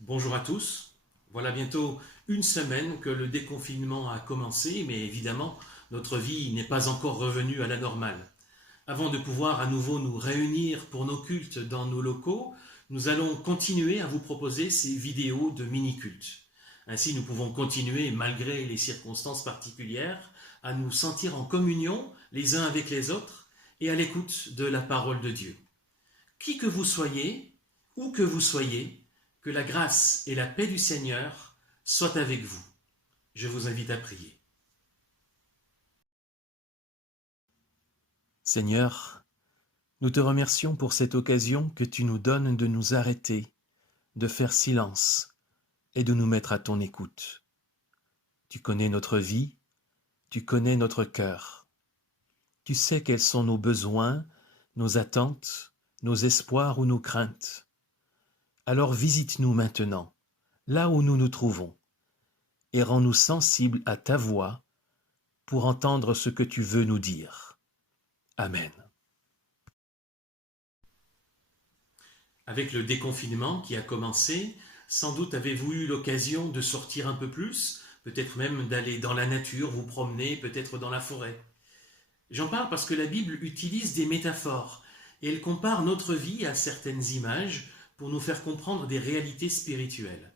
Bonjour à tous. Voilà bientôt une semaine que le déconfinement a commencé, mais évidemment, notre vie n'est pas encore revenue à la normale. Avant de pouvoir à nouveau nous réunir pour nos cultes dans nos locaux, nous allons continuer à vous proposer ces vidéos de mini-cultes. Ainsi, nous pouvons continuer, malgré les circonstances particulières, à nous sentir en communion les uns avec les autres et à l'écoute de la parole de Dieu. Qui que vous soyez, où que vous soyez, que la grâce et la paix du Seigneur soient avec vous. Je vous invite à prier. Seigneur, nous te remercions pour cette occasion que tu nous donnes de nous arrêter, de faire silence et de nous mettre à ton écoute. Tu connais notre vie, tu connais notre cœur. Tu sais quels sont nos besoins, nos attentes, nos espoirs ou nos craintes. Alors visite-nous maintenant, là où nous nous trouvons, et rends-nous sensibles à ta voix pour entendre ce que tu veux nous dire. Amen. Avec le déconfinement qui a commencé, sans doute avez-vous eu l'occasion de sortir un peu plus, peut-être même d'aller dans la nature, vous promener, peut-être dans la forêt. J'en parle parce que la Bible utilise des métaphores et elle compare notre vie à certaines images pour nous faire comprendre des réalités spirituelles.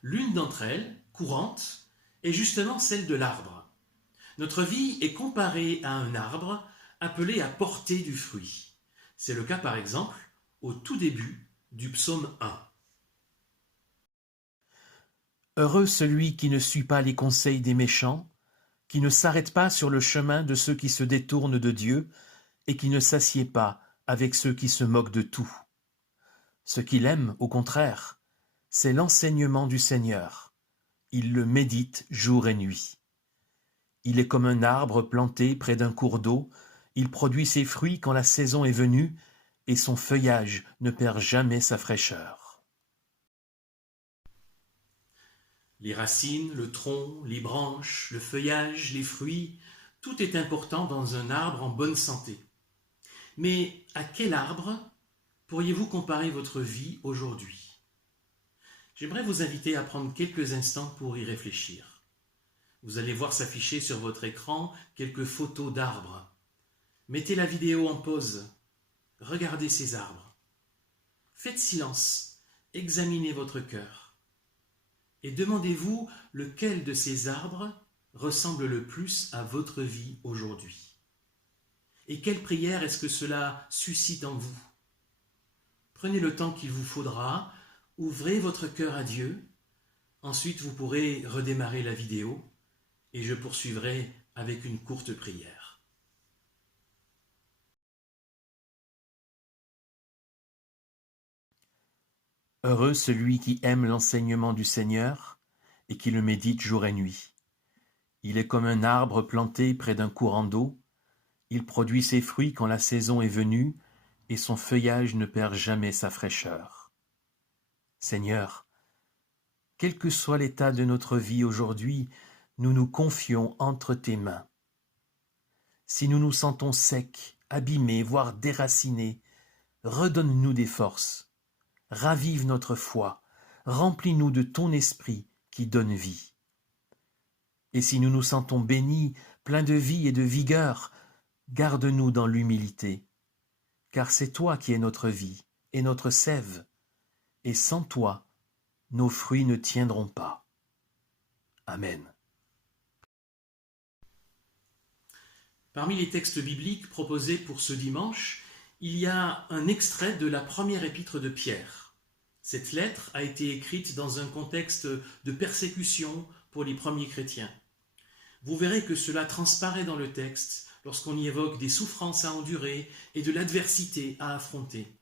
L'une d'entre elles, courante, est justement celle de l'arbre. Notre vie est comparée à un arbre appelé à porter du fruit. C'est le cas par exemple au tout début du psaume 1. Heureux celui qui ne suit pas les conseils des méchants, qui ne s'arrête pas sur le chemin de ceux qui se détournent de Dieu, et qui ne s'assied pas avec ceux qui se moquent de tout. Ce qu'il aime, au contraire, c'est l'enseignement du Seigneur. Il le médite jour et nuit. Il est comme un arbre planté près d'un cours d'eau, il produit ses fruits quand la saison est venue, et son feuillage ne perd jamais sa fraîcheur. Les racines, le tronc, les branches, le feuillage, les fruits, tout est important dans un arbre en bonne santé. Mais à quel arbre pourriez-vous comparer votre vie aujourd'hui? J'aimerais vous inviter à prendre quelques instants pour y réfléchir. Vous allez voir s'afficher sur votre écran quelques photos d'arbres. Mettez la vidéo en pause. Regardez ces arbres. Faites silence. Examinez votre cœur. Et demandez-vous lequel de ces arbres ressemble le plus à votre vie aujourd'hui. Et quelle prière est-ce que cela suscite en vous? Prenez le temps qu'il vous faudra, ouvrez votre cœur à Dieu, ensuite vous pourrez redémarrer la vidéo et je poursuivrai avec une courte prière. Heureux celui qui aime l'enseignement du Seigneur et qui le médite jour et nuit. Il est comme un arbre planté près d'un courant d'eau. Il produit ses fruits quand la saison est venue et son feuillage ne perd jamais sa fraîcheur. Seigneur, quel que soit l'état de notre vie aujourd'hui, nous nous confions entre tes mains. Si nous nous sentons secs, abîmés, voire déracinés, redonne-nous des forces. Ravive notre foi, remplis-nous de ton esprit qui donne vie. Et si nous nous sentons bénis, pleins de vie et de vigueur, garde-nous dans l'humilité, car c'est toi qui es notre vie et notre sève, et sans toi, nos fruits ne tiendront pas. Amen. Parmi les textes bibliques proposés pour ce dimanche, il y a un extrait de la première épître de Pierre. Cette lettre a été écrite dans un contexte de persécution pour les premiers chrétiens. Vous verrez que cela transparaît dans le texte lorsqu'on y évoque des souffrances à endurer et de l'adversité à affronter.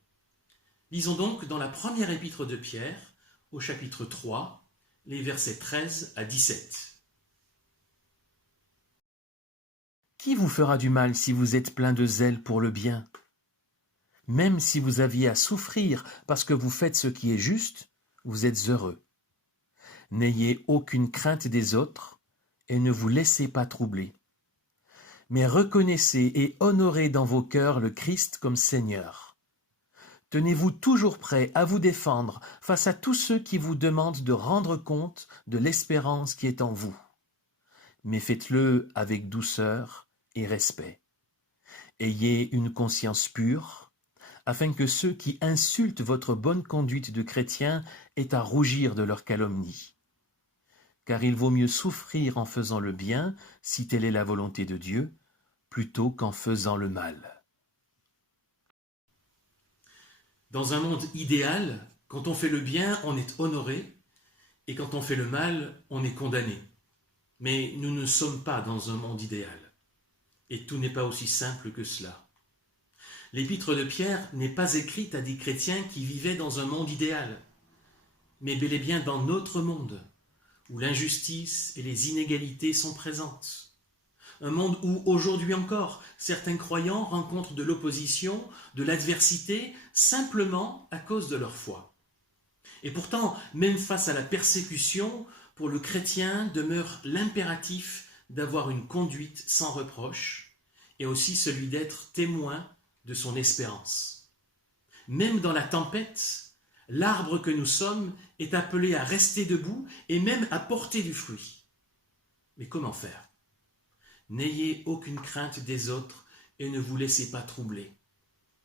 Lisons donc dans la première épître de Pierre, au chapitre 3, les versets 13 à 17. Qui vous fera du mal si vous êtes plein de zèle pour le bien? Même si vous aviez à souffrir parce que vous faites ce qui est juste, vous êtes heureux. N'ayez aucune crainte des autres et ne vous laissez pas troubler. Mais reconnaissez et honorez dans vos cœurs le Christ comme Seigneur. Tenez-vous toujours prêt à vous défendre face à tous ceux qui vous demandent de rendre compte de l'espérance qui est en vous. Mais faites-le avec douceur et respect. Ayez une conscience pure, afin que ceux qui insultent votre bonne conduite de chrétien aient à rougir de leur calomnie. Car il vaut mieux souffrir en faisant le bien, si telle est la volonté de Dieu, plutôt qu'en faisant le mal. Dans un monde idéal, quand on fait le bien, on est honoré, et quand on fait le mal, on est condamné. Mais nous ne sommes pas dans un monde idéal, et tout n'est pas aussi simple que cela. L'épître de Pierre n'est pas écrite à des chrétiens qui vivaient dans un monde idéal, mais bel et bien dans notre monde, où l'injustice et les inégalités sont présentes. Un monde où, aujourd'hui encore, certains croyants rencontrent de l'opposition, de l'adversité, simplement à cause de leur foi. Et pourtant, même face à la persécution, pour le chrétien demeure l'impératif d'avoir une conduite sans reproche, et aussi celui d'être témoin de son espérance. Même dans la tempête, l'arbre que nous sommes est appelé à rester debout et même à porter du fruit. Mais comment faire ? N'ayez aucune crainte des autres et ne vous laissez pas troubler.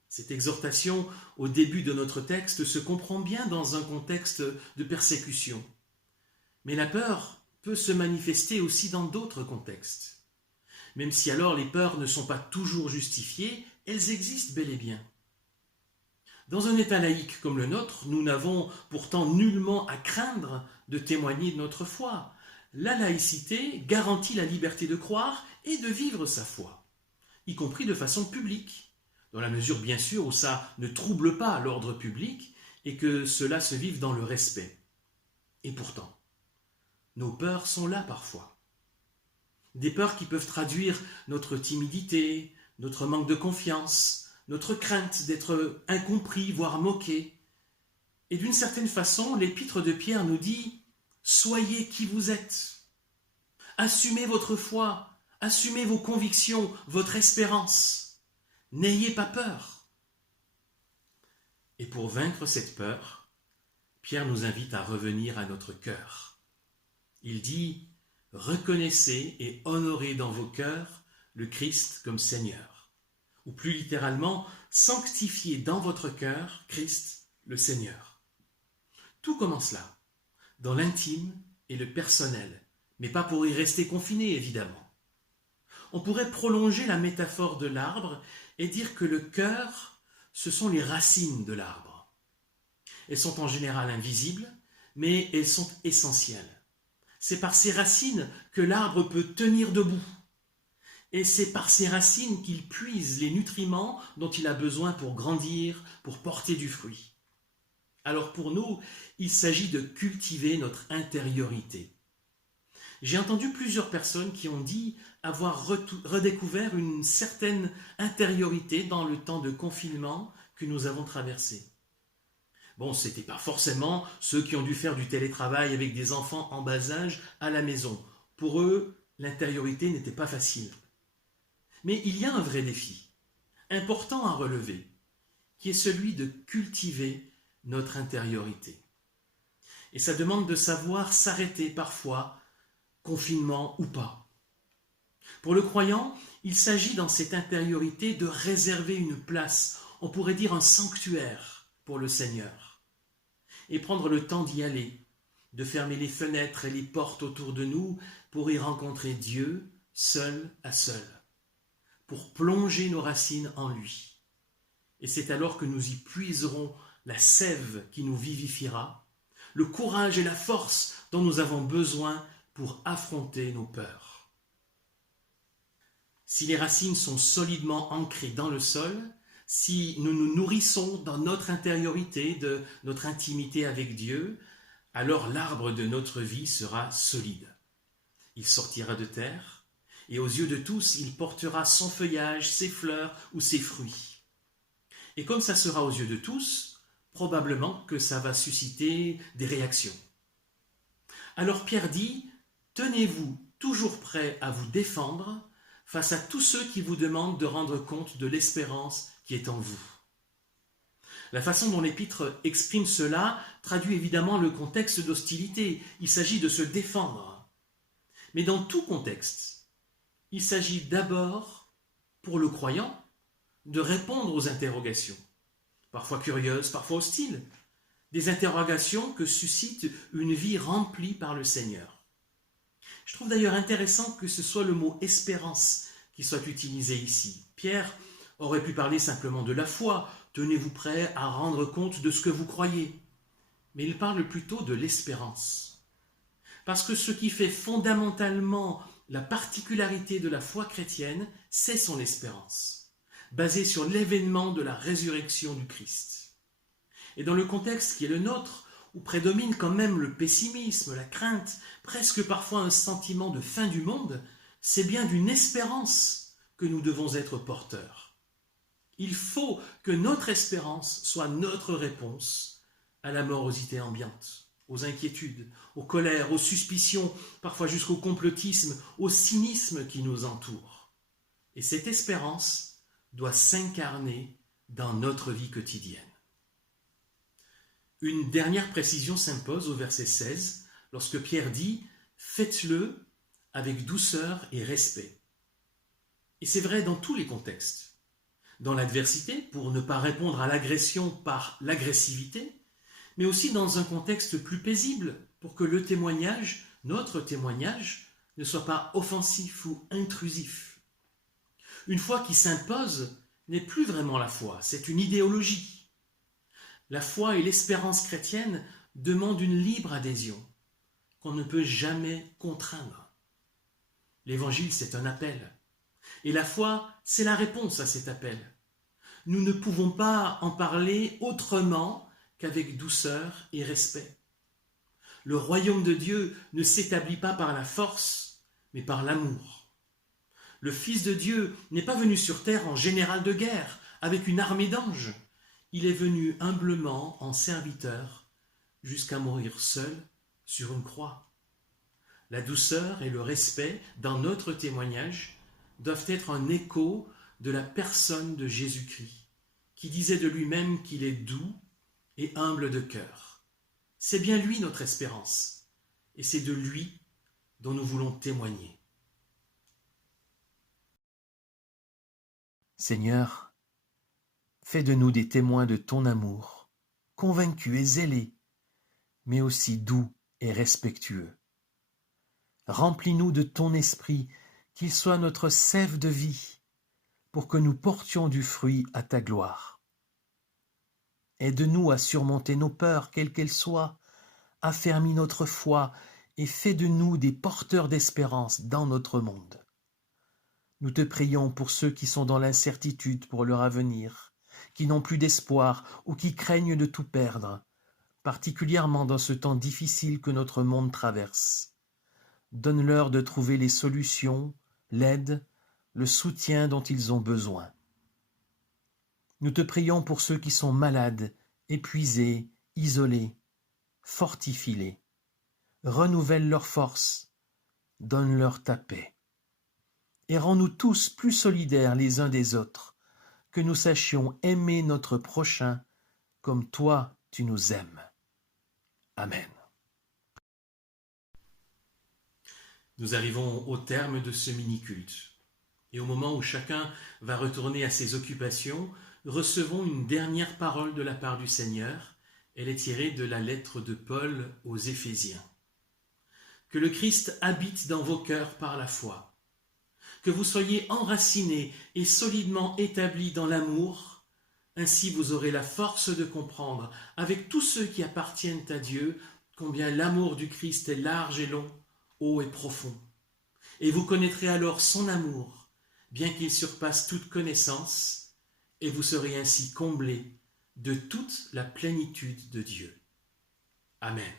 Cette exhortation au début de notre texte se comprend bien dans un contexte de persécution. Mais la peur peut se manifester aussi dans d'autres contextes. Même si alors les peurs ne sont pas toujours justifiées, elles existent bel et bien. Dans un État laïque comme le nôtre, nous n'avons pourtant nullement à craindre de témoigner de notre foi. La laïcité garantit la liberté de croire et de vivre sa foi, y compris de façon publique, dans la mesure bien sûr où ça ne trouble pas l'ordre public et que cela se vive dans le respect. Et pourtant, nos peurs sont là parfois. Des peurs qui peuvent traduire notre timidité, notre manque de confiance, notre crainte d'être incompris, voire moqué. Et d'une certaine façon, l'épître de Pierre nous dit « Soyez qui vous êtes. Assumez votre foi, assumez vos convictions, votre espérance. N'ayez pas peur. » Et pour vaincre cette peur, Pierre nous invite à revenir à notre cœur. Il dit « Reconnaissez et honorez dans vos cœurs le Christ comme Seigneur. » Ou plus littéralement, « Sanctifiez dans votre cœur Christ le Seigneur. » Tout commence là, dans l'intime et le personnel, mais pas pour y rester confiné évidemment. On pourrait prolonger la métaphore de l'arbre et dire que le cœur, ce sont les racines de l'arbre. Elles sont en général invisibles, mais elles sont essentielles. C'est par ces racines que l'arbre peut tenir debout. Et c'est par ces racines qu'il puise les nutriments dont il a besoin pour grandir, pour porter du fruit. Alors pour nous, il s'agit de cultiver notre intériorité. J'ai entendu plusieurs personnes qui ont dit avoir redécouvert une certaine intériorité dans le temps de confinement que nous avons traversé. Bon, ce n'était pas forcément ceux qui ont dû faire du télétravail avec des enfants en bas âge à la maison. Pour eux, l'intériorité n'était pas facile. Mais il y a un vrai défi, important à relever, qui est celui de cultiver notre intériorité. Et ça demande de savoir s'arrêter parfois, confinement ou pas. Pour le croyant, il s'agit dans cette intériorité de réserver une place, on pourrait dire un sanctuaire pour le Seigneur, et prendre le temps d'y aller, de fermer les fenêtres et les portes autour de nous pour y rencontrer Dieu seul à seul, pour plonger nos racines en lui. Et c'est alors que nous y puiserons la sève qui nous vivifiera, le courage et la force dont nous avons besoin pour affronter nos peurs. Si les racines sont solidement ancrées dans le sol, si nous nous nourrissons dans notre intériorité, de notre intimité avec Dieu, alors l'arbre de notre vie sera solide. Il sortira de terre, et aux yeux de tous, il portera son feuillage, ses fleurs ou ses fruits. Et comme ça sera aux yeux de tous, probablement que ça va susciter des réactions. Alors Pierre dit, tenez-vous toujours prêts à vous défendre face à tous ceux qui vous demandent de rendre compte de l'espérance qui est en vous. La façon dont l'épître exprime cela traduit évidemment le contexte d'hostilité. Il s'agit de se défendre. Mais dans tout contexte, il s'agit d'abord, pour le croyant, de répondre aux interrogations, parfois curieuses, parfois hostiles, des interrogations que suscite une vie remplie par le Seigneur. Je trouve d'ailleurs intéressant que ce soit le mot espérance qui soit utilisé ici. Pierre aurait pu parler simplement de la foi, tenez-vous prêt à rendre compte de ce que vous croyez. Mais il parle plutôt de l'espérance. Parce que ce qui fait fondamentalement la particularité de la foi chrétienne, c'est son espérance, basée sur l'événement de la résurrection du Christ. Et dans le contexte qui est le nôtre, où prédomine quand même le pessimisme, la crainte, presque parfois un sentiment de fin du monde, c'est bien d'une espérance que nous devons être porteurs. Il faut que notre espérance soit notre réponse à la morosité ambiante, aux inquiétudes, aux colères, aux suspicions, parfois jusqu'au complotisme, au cynisme qui nous entoure. Et cette espérance doit s'incarner dans notre vie quotidienne. Une dernière précision s'impose au verset 16, lorsque Pierre dit « Faites-le avec douceur et respect ». Et c'est vrai dans tous les contextes. Dans l'adversité, pour ne pas répondre à l'agression par l'agressivité, mais aussi dans un contexte plus paisible, pour que le témoignage, notre témoignage, ne soit pas offensif ou intrusif. Une foi qui s'impose n'est plus vraiment la foi, c'est une idéologie. La foi et l'espérance chrétienne demandent une libre adhésion qu'on ne peut jamais contraindre. L'évangile, c'est un appel. Et la foi, c'est la réponse à cet appel. Nous ne pouvons pas en parler autrement qu'avec douceur et respect. Le royaume de Dieu ne s'établit pas par la force, mais par l'amour. Le Fils de Dieu n'est pas venu sur terre en général de guerre, avec une armée d'anges. Il est venu humblement en serviteur, jusqu'à mourir seul sur une croix. La douceur et le respect dans notre témoignage doivent être un écho de la personne de Jésus-Christ, qui disait de lui-même qu'il est doux et humble de cœur. C'est bien lui notre espérance, et c'est de lui dont nous voulons témoigner. Seigneur, fais de nous des témoins de ton amour, convaincus et zélés, mais aussi doux et respectueux. Remplis-nous de ton esprit, qu'il soit notre sève de vie, pour que nous portions du fruit à ta gloire. Aide-nous à surmonter nos peurs, quelles qu'elles soient, affermis notre foi et fais de nous des porteurs d'espérance dans notre monde. Nous te prions pour ceux qui sont dans l'incertitude pour leur avenir, qui n'ont plus d'espoir ou qui craignent de tout perdre, particulièrement dans ce temps difficile que notre monde traverse. Donne-leur de trouver les solutions, l'aide, le soutien dont ils ont besoin. Nous te prions pour ceux qui sont malades, épuisés, isolés. Fortifie-les. Renouvelle leurs forces. Donne-leur ta paix. Et rends-nous tous plus solidaires les uns des autres, que nous sachions aimer notre prochain comme toi tu nous aimes. Amen. Nous arrivons au terme de ce mini-culte. Et au moment où chacun va retourner à ses occupations, recevons une dernière parole de la part du Seigneur. Elle est tirée de la lettre de Paul aux Éphésiens. Que le Christ habite dans vos cœurs par la foi. Que vous soyez enracinés et solidement établis dans l'amour. Ainsi vous aurez la force de comprendre, avec tous ceux qui appartiennent à Dieu, combien l'amour du Christ est large et long, haut et profond. Et vous connaîtrez alors son amour, bien qu'il surpasse toute connaissance, et vous serez ainsi comblés de toute la plénitude de Dieu. Amen.